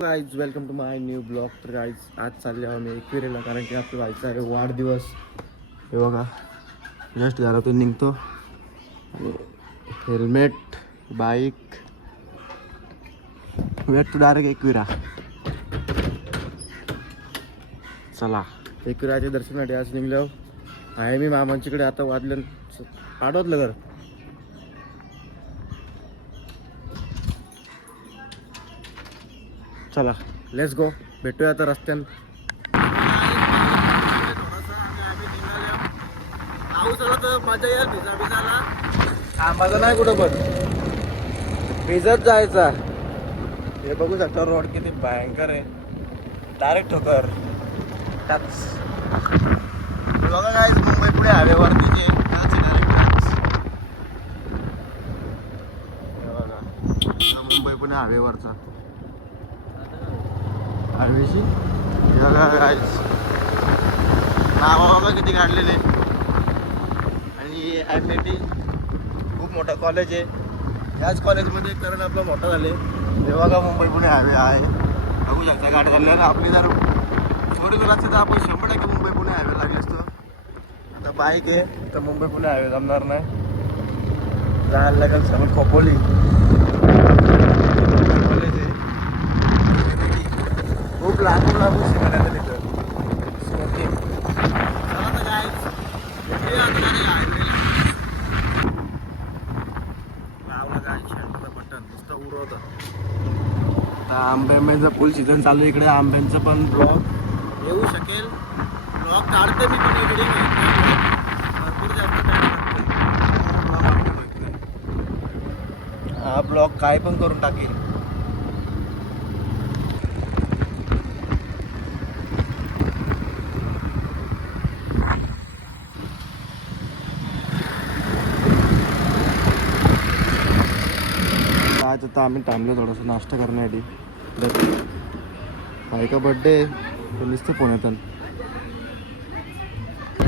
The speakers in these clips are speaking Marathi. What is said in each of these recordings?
Guys welcome to my new blog. तर गाईज आज चालले आम्ही एकविरेला, कारण की आपलं व्हायचं आहे वाढदिवस. हे बघा, जस्ट घरातून निघतो आणि helmet, bike, wait to direct Ekvira. चला एकविराच्या दर्शनासाठी आज निघलो आहे मी मामांच्याकडे. आता वाजलं आडवतलं घर. चला लेट्स गो, भेटूया आता रस्त्यान. मजा येईल भिजा भिजाला. माझं नाही कुठं पण भिजत जायचा. हे बघू शकता रोड किती भयंकर आहे. डायरेक्ट ठोकर टच. बघा काय मुंबई पुढे हवेवरती मुंबई पुणे हवेवरचा हवेशी नाव बघा किती काढलेले. आणि MIT खूप मोठा कॉलेज आहे. याच कॉलेजमध्ये करण आपलं मोठं झाले. हे बघा मुंबई पुणे हायवे आहे. बघू शकता गाठ घालल्यानं आपली जर थोडी दूर असते तर आपण 100% मुंबई पुणे हायवे लागले असतो. आता बाईक आहे तर मुंबई पुणे हायवे जमणार नाही. जायला लागेल समोर खोपोली कॉलेज आहे. खूप लागून लागून शिकायला तिथं. आंब्याचा फुल सीझन चालू इकडे. आंब्यांचं पण ब्लॉग येऊ शकेल. ब्लॉग काढते मी पण इकडे. भरपूर जास्त टाइम लागतो. हा ब्लॉग काय पण करून टाकेल. आज आता आम्ही थांबलो थोडंसं नाश्ता करण्यासाठी. भाई का बड्डे नुसतं पुण्यातून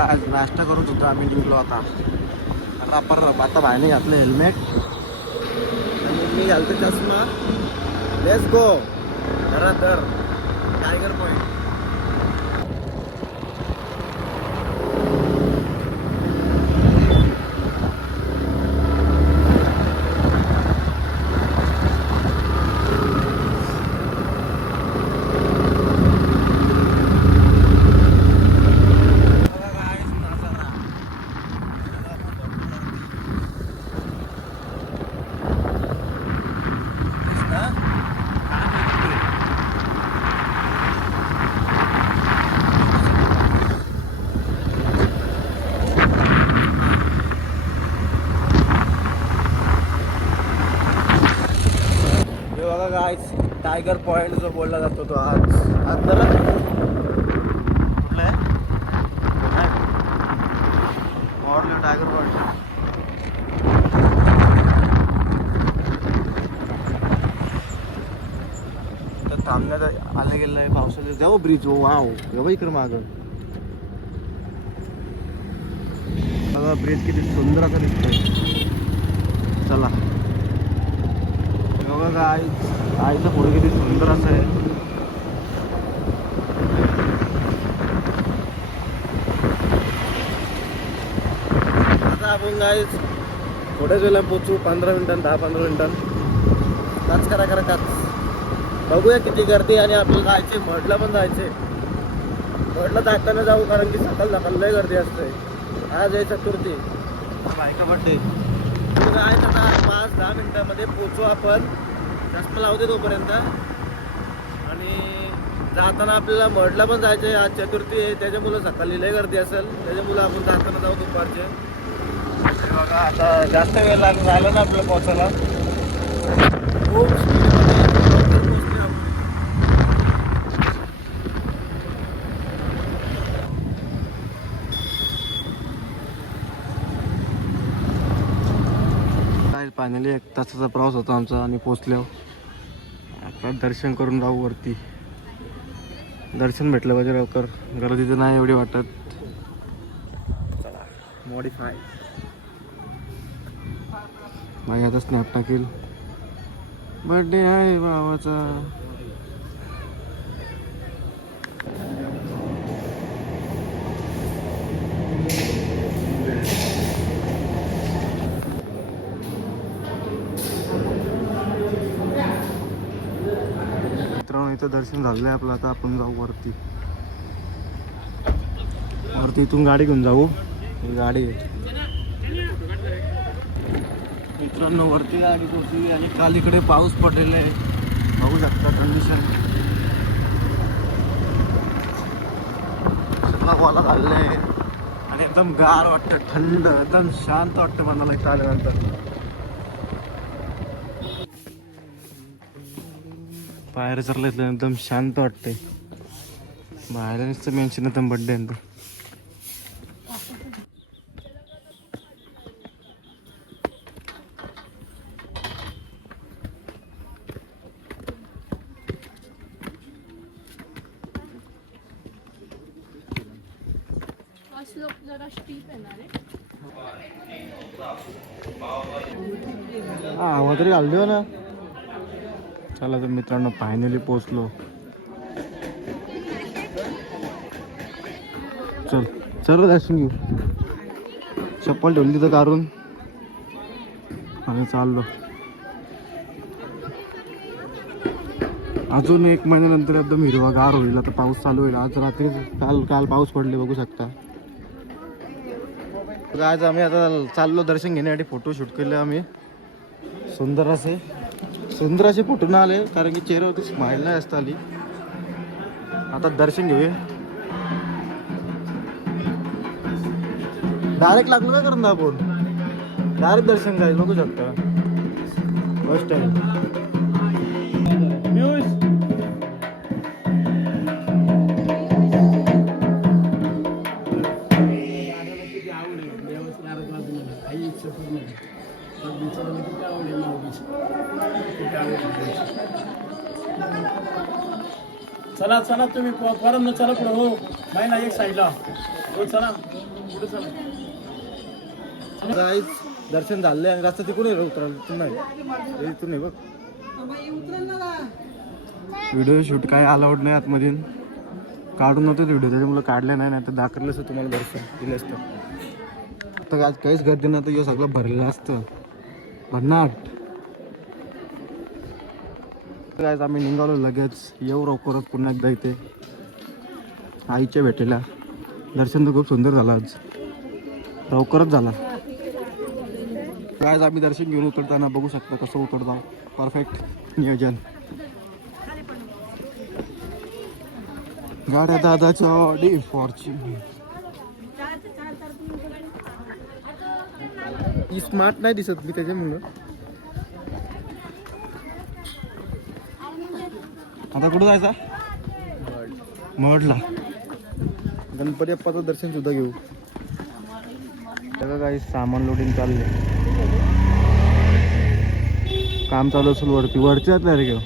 आज नाश्ता करत होतो. आम्ही निघलो आता. आता भाईने घातलं हेल्मेट आणि मी घालतो चष्मा. लेट्स गो घरात तर टायगर पॉईंट. टायगर पॉइंट जो बोलला जातो तो आज जरा कुठला आहे टायगर पॉइंट. तर थांबण्यात आलं गेलं आहे पावसाचं. जाऊ ब्रिज वाव एवढं इकडं मागं बघा ब्रिज किती सुंदर असं दिसतोय. चला बघा काय आईचं पुढे किती सुंदर असं आहे. आता आपण गाईच थोड्याच वेळेला पोचू. 15 मिनिटां 10-15 मिनिटां काच करा काच. बघूया किती गर्दी. आणि आपल्याला जायचे मठला पण जायचे. मठला जाताना जाऊ, कारण की सकाळ लय गर्दी असते. आज आहे चतुर्थी, बायका बड्डे. काय आता 5-10 मिनिटांमध्ये पोचू आपण. जास्त लावते तोपर्यंत. आणि जाताना आपल्याला मठला पण जायचं आहे. आज चतुर्थी आहे त्याच्यामुळं सकाळी लय गर्दी असेल. त्याच्यामुळं आपण जाताना जाऊ दुपारचे. बघा आता जास्त वेळ झाला ना आपल्याला पोचायला. खूप फायनली 1 तासाचा प्रवास होता आमचा. आणि पोचलो आता. दर्शन करून जाऊ वरती. दर्शन भेटलं पाहिजे लवकर. गर्दी तर नाही एवढी वाटत. चला मॉडिफाय माझी आता स्नॅप टाकेल. बर्थडे आहे भावाचा. मित्रांनो इथं दर्शन झालं आहे आपलं. आता आपण जाऊ वरती. इथून गाडी घेऊन जाऊ. ही गाडी आहे मित्रांनो. वरती गाडी पोहोचली आणि काल इकडे पाऊस पडलेला आहे. बघू शकता कंडिशन. सगळा वाला झालेला आहे आणि एकदम गार वाटतं, थंड, एकदम शांत वाटतं मनाला इथं आल्यानंतर. बाहेर चाललं एकदम शांत वाटते. बाहेर नुसतं मेन्शन एकदम बड्डे आहे. हवा तरी घाल देऊ ना. चला तर मित्रांनो फायनली पोहोचलो. चल चल दर्शन घेऊ. चप्पल ठेवली तिथं काढून आणि चाललो. अजून 1 महिन्यानंतर एकदम हिरवागार होईल. आता पाऊस चालू होईल. आज रात्री काल पाऊस पडले बघू शकता. आज आम्ही आता चाललो दर्शन घेण्यासाठी. फोटो शूट केले आम्ही. सुंदर असे फोटो ना आले कारण की चेहऱ्यावरती स्माइल नाही असता आली. आता दर्शन घेऊया. डायरेक्ट लागलो काय करून आपण. डायरेक्ट दर्शन घ्यायला बघू शकता. फर्स्ट टाइम चला चला तुम्ही परत न चला पुढे. हो नाही ना एक साईडला. हो चला पुढे चला. दर्शन झाले आणि रस्ता तिकडून उतरायला. इथून नाही, इथून नाही बघ. व्हिडिओ शूट काय अलाउड नाही आतमध्ये. काढून नव्हते व्हिडिओ त्याच्यामुळे काढले नाही तर दाखवलं असतं तुम्हाला. दर्शन दिलं असतं. आता आज काहीच गर्दी नाही तर हे सगळं भरलेलं असतं भन्नाट. आज आम्ही निघालो लगेच. येऊ लवकरच पुन्हा एकदा इथे आईच्या भेटेला. दर्शन तर खूप सुंदर झालं आज. लवकरच झाला. आज आम्ही दर्शन घेऊन उतरताना बघू शकता कसं उतरता. परफेक्ट नियोजन. गाड्या दादाच्या ऑडी फॉर्च्युनर. स्मार्ट नाही दिसत मी त्याच्यामुळं. आता कुठं जायचा. मडला. गणपती बाप्पाचं दर्शन सुद्धा घेऊ. सगळं काही सामान लोडिंग चालले. काम चालू असेल वरती रे घेऊ.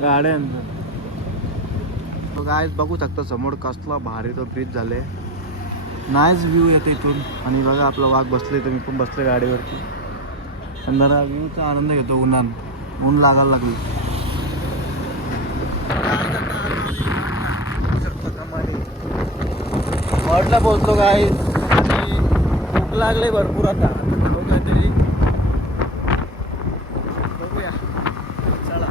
गाड्यांचं काय बघू शकता. समोर कसला भारी तो ब्रिज झाले. नाईस व्ह्यू येते इथून. आणि बघा आपला वाघ बसले तर मी पण बसले गाडीवरती. आणि जरा व्ह्यूचा आनंद घेतो. ऊन लागायला लागली. मडला पोहोचलो काय. भूक लागले भरपूर. आता काहीतरी बघूया. चला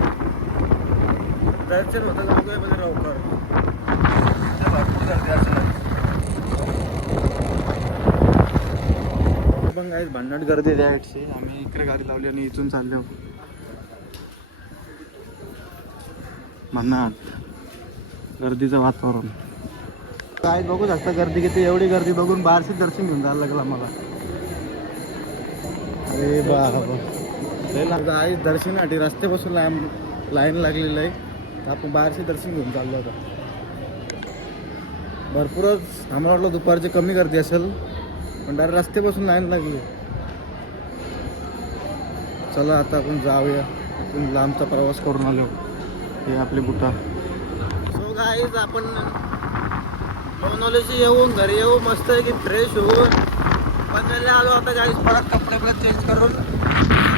दर्शन होतं बघूया म्हणजे लवकर. भरपूर गर्दी असेल. पण काही भन्नाट गर्दी त्या साईडची. आम्ही इकडे गाडी लावली आणि इथून चाललो भन्नाट गर्दीचं वातावरण. काय बघू शकता गर्दी किती. एवढी गर्दी बघून बाहेरचे दर्शन घेऊन जायला लागलं आम्हाला. अरे बाबा आई दर्शनासाठी रस्त्यापासून लाईन लागलेलं आहे. तर आपण बाहेरचे दर्शन घेऊन चाललो होतो. भरपूरच आम्हाला वाटलं दुपारची कमी गर्दी असेल पण डायरेक्ट रस्त्यापासून लाईन लागली. चला आता आपण जाऊया. आपण लांबचा प्रवास करून आलो. हे आपली बुटा. सो गाईज आपण लोणावळ्याशी येऊन घरी येऊ मस्त आहे की फ्रेश होऊन पनवेलला आलो. आता गाईज परत कपडे चेंज करून.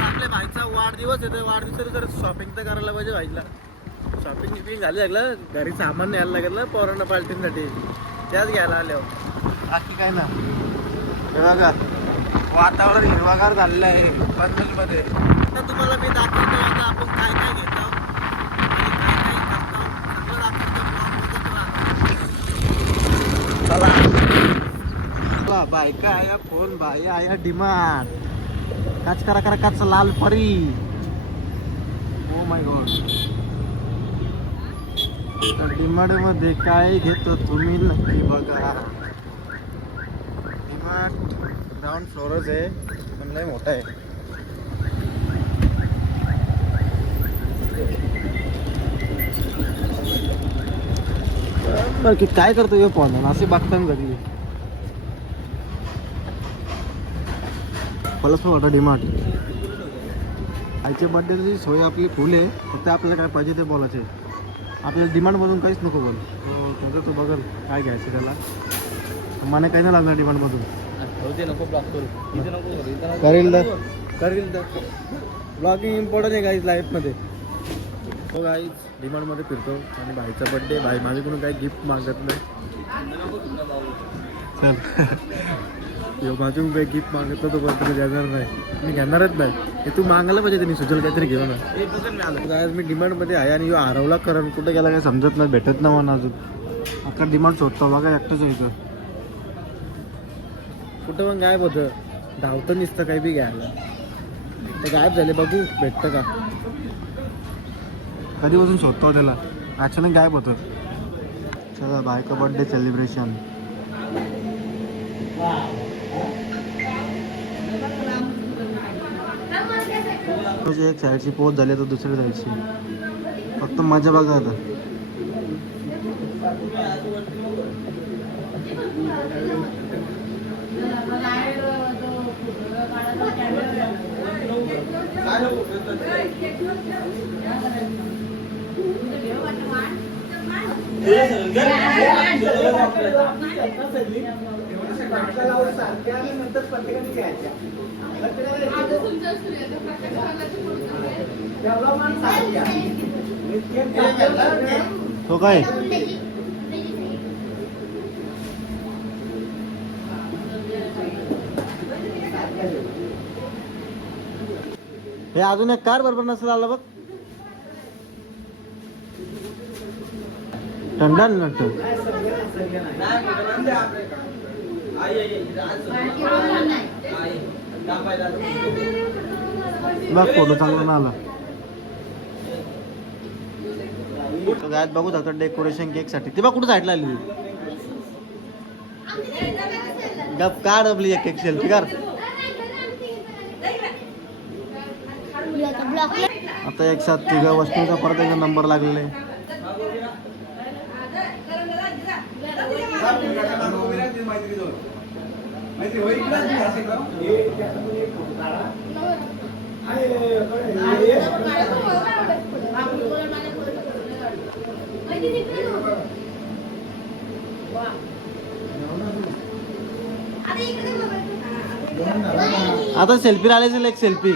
आपल्या भाईचा वाढदिवस येतो. वाढदिवसाला तर शॉपिंग तर करायला पाहिजे भाईला. शॉपिंग गिपिंग झाली लागलं. घरी सामान न्यायला लागलं पोरांना पार्टीसाठी. त्याच घ्यायला आले. बाकी काय ना. हे बघा वातावरण हिरवागार झालेलं आहे पनवेलमध्ये. तर तुम्हाला मी दाखवतो आता आपण काय काय घेतो आणि काय काय करतो सगळं दाखवतो ब्लॉगमध्ये. चला बायका आया फोन भाई आया डिमांड काच करा काच लाल परी. Oh my God. डिमांड मध्ये काय घेतो तुम्ही नक्की बघा. डिमांड ग्राउंड फ्लोअरच आहे पण लय मोठा आहे. बरं की काय करतो हे फोन असे बघता घरी. पलस मोठा डिमांड. आईच्या बड्डेची सोय आपली फुल आहे. फक्त आपल्याला काय पाहिजे ते बोलायचे. आपल्याला डिमांडमधून काहीच नको बोल. तुझं तो बघल काय घ्यायचं त्याला. मला काही नाही लागणार डिमांडमधून. नको ब्लॉक करू इथे नको करील तर ब्लॉगिंग इम्पॉर्टंट आहे गाईज लाईफमध्ये. हो गाईज डिमांडमध्ये फिरतो आणि भाईचा बड्डे. भाई माझ्याकडून काही गिफ्ट मागत नाही. चल माझ्याकडून काही गिफ्ट मागितलं तो बर्थडे देणार नाही. मी घेणारच नाही. हे तू मागायला पाहिजे त्यांनी सुचल काहीतरी घेऊन. गाईज मी डिमांडमध्ये आहे आणि हरवला कारण कुठं गेला काही समजत नाही. भेटत नाही म्हणून अजून. आता डिमांड शोधतो बघा एकटंच यायचं. कुठं पण गायब होतं. धावतं नुसतं काही बी घ्यायला. तर गायब झाले बघू भेटतं का. कधीपासून शोधतो त्याला ॲक्च्युअली गायब होतं. चला बायका बर्थडे सेलिब्रेशन. एक साईडची पोच झाली तर दुसऱ्या साईडची. फक्त मजा बघा आता. तो काय हे अजून एक कार बरोबर नसेल आला बघ. थंडा नट बघ फोटो चांगला ना आला. गायत बघू आता डेकोरेशन केक साठी. ती बघ कुठं साईडला आली. गप काढ आपली एक केक सेल्फी कर. आता एक साथ तिघा वस्तूचा परत एकदा नंबर लागलेले. आता सेल्फी राहिली एक सेल्फी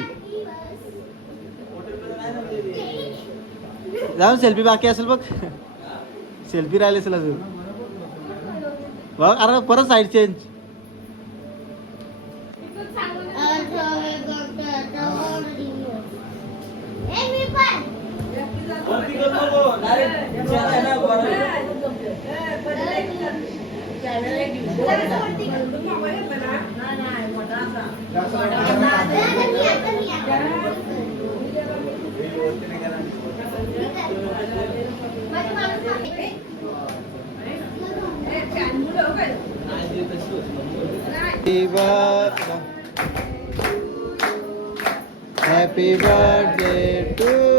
जाऊन सेल्फी बाकी असेल बघ. सेल्फी राहिली असेल अजून बघ. अरे परत side change. Happy birthday to